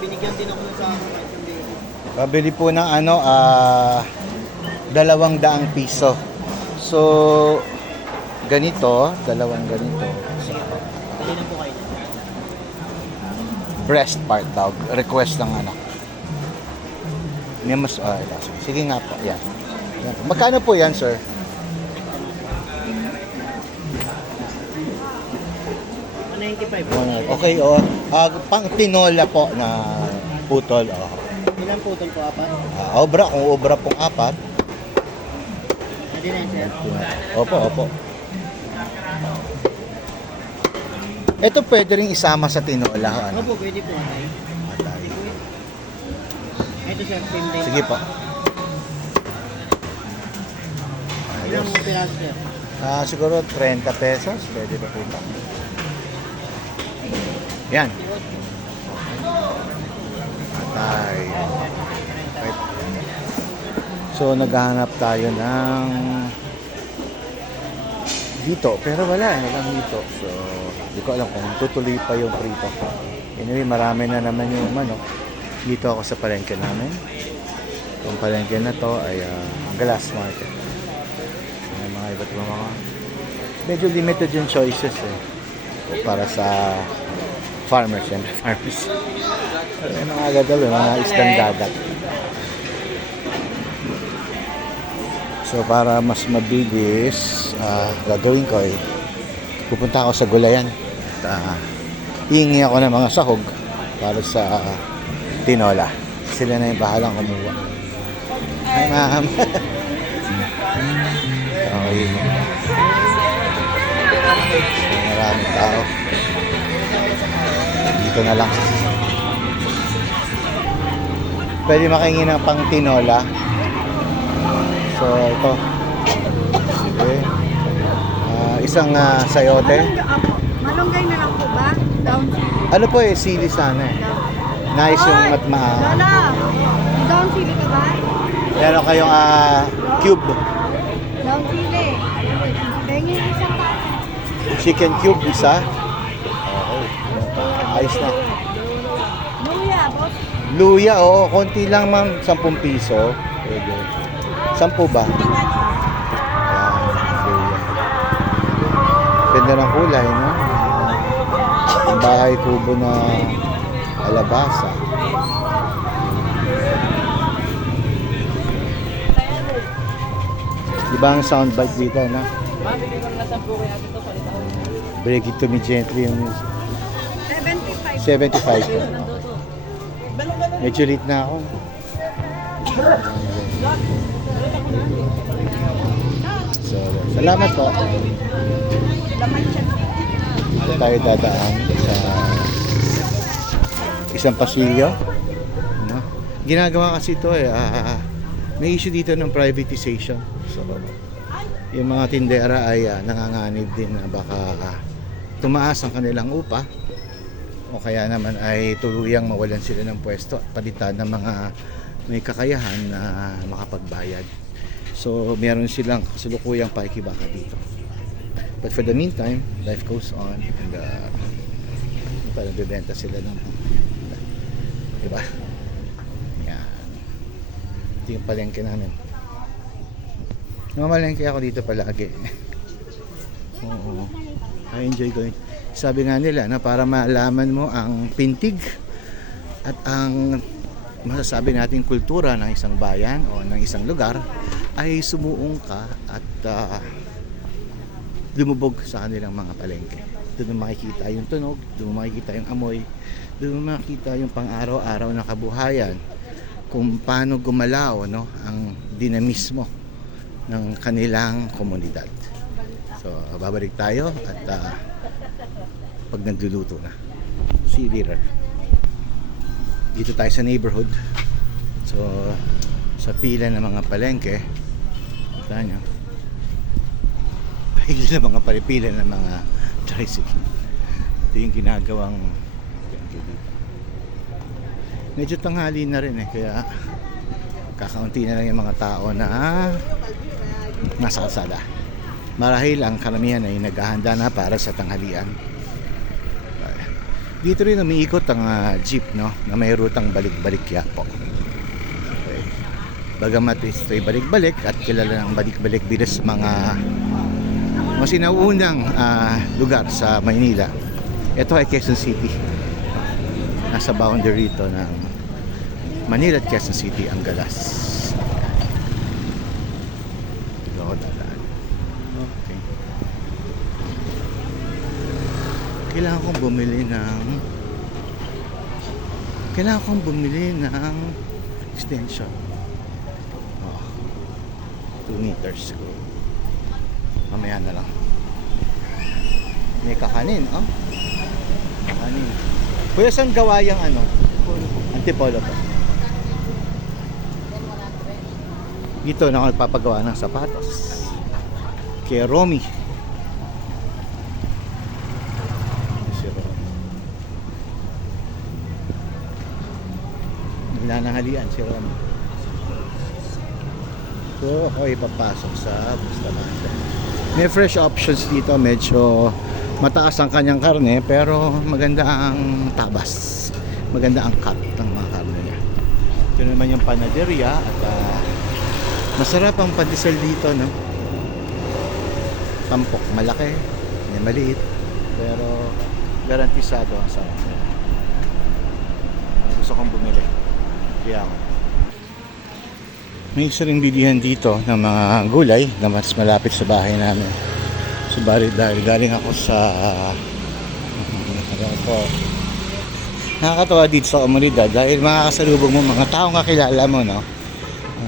Binigyan din ako ng sa akin kahit hindi. Pabili po ng ano, 200 piso. So, ganito, dalawang ganito. So, Dali na po kayo. breast part daw. Request ng anak. May mas, sige nga po, yan. Yan. Magkano po yan, sir? 195. Okay, pang tinola po na putol. Ilan putol po, apat? Obra, kung obra pong apat. Pwede na yun, sir. Opo. Ito pwede rin isama sa tinola. Ano? Opo, pwede po, atay. Atay. Ito, sir, same day. Sige po. Ilang Ayos. piraso, sir? Siguro 30 pesos. Pwede ba po ba? Yan. Atay. Right. So, naghahanap tayo ng dito. Pero wala. Walang dito. So, hindi ko alam kung tutuloy pa yung prito. Anyway, marami na naman yung manok. Dito ako sa palengke namin. Itong palengke na to ay glass market. May mga iba't mga medyo limited yung choices para sa farmers and farmers. May mga gadal, mga isdang dagat. So para mas mabilis, gagawin ko pupunta ako sa gulayan at hihingi ako ng mga sahog para sa tinola. Sila na yung bahalang kumuha. Hi ma'am. Okay. Maraming tao. Dito na lang. Pwede makahingi ng pang tinola. So ito. Sige. Isang sayote. Malunggay na lang po ba? Down chili. Ano po sili sana Nice yung matmaa. Lola, down chili ka ba? Meron kayong cube. Down chili. Bengi isang pa. Chicken cube isa. Okay. Ayos na. Luya, boss. Luya, konti lang ma'am. 10 piso. Pwede. 10 ba? Luya. Ganda ng kulay, no? Ang bahay kubo na alabasa. Diba ang soundbite dito, no? Break it to me gently yung 75. 75 po. Medyo late na ako. So, salamat po. Ito tayo dadaan sa isang pasilyo. Ano? Ginagawa kasi ito may issue dito ng privatization. So, yung mga tindera ay nanganganib din na baka tumaas ang kanilang upa o kaya naman ay tuluyang mawalan sila ng pwesto at palitan ng mga may kakayahan na makapagbayad. So meron silang kasulukuyang pakikibaka dito. But for the meantime, life goes on and parang bibenta sila ng diba? Yan. Ito yung palengke namin. Namalengke ako dito palagi. Oo. I enjoy going. Sabi nga nila na para malaman mo ang pintig at ang masasabi nating kultura ng isang bayan o ng isang lugar ay sumuong ka at lumubog sa kanilang mga palengke. Doon mo makikita yung tunog, doon mo makikita yung amoy, doon mo makikita yung pang-araw-araw na kabuhayan, kung paano gumalaw ang dinamismo ng kanilang komunidad. So, babalik tayo at pag nagluluto na. See you later. Dito tayo sa neighborhood. So, sa pila ng mga palengke, kita nyo, pila ng mga palipila ng mga tricycle. Ito yung ginagawang palengke dito. Medyo tanghali na rin kaya kakaunti na lang yung mga tao na nasa kalsada. Marahil ang karamihan ay naghahanda na para sa tanghalian. Dito rin umiikot ang jeep, no, na may rutang balik-balik Quiapo. Okay. Bagamat ito'y balik-balik at kilala ng balik-balik bilang sa mga masinaunang lugar sa Maynila. Ito ay Quezon City. Nasa boundary ito ng Manila at Quezon City ang Galas. Ito ako dadaan. Okay. Kailangan kong bumili ng extension. 2 meters ko. Mamaya na lang. May kakanin, oh. Kakanin. Kuya, saan gawa yung ano? Antipolo to. Dito na ako nagpapagawa ng sapatos. Kay Romy. Si Romy. Nananghalian si Romy. So, ako ipapasok sa Bustamante. May fresh options dito. Medyo mataas ang kanyang karne, pero maganda ang tabas. Maganda ang cut ng mga karne niya. Ito naman yung panaderia at masarap ang pandesal dito, no? Tampok, malaki, may maliit, pero garantisado ang sarap. Gusto kong bumili. Kaya ako. May isa ring bilihan dito ng mga gulay na mas malapit sa bahay namin. Subalit dahil galing ako sa nakakatawa dito sa komunidad dahil makakasalubong mo mga taong kakilala mo, no?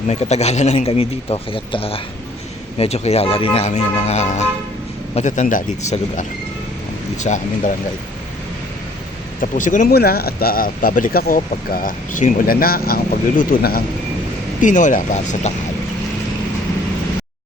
May katagalan na rin kami dito kaya medyo kilala rin namin yung mga matatanda dito sa lugar, dito sa aming barangay. Tapusin ko na muna at babalik ako pagka simulan na ang pagluluto ng tinola para sa tanghali.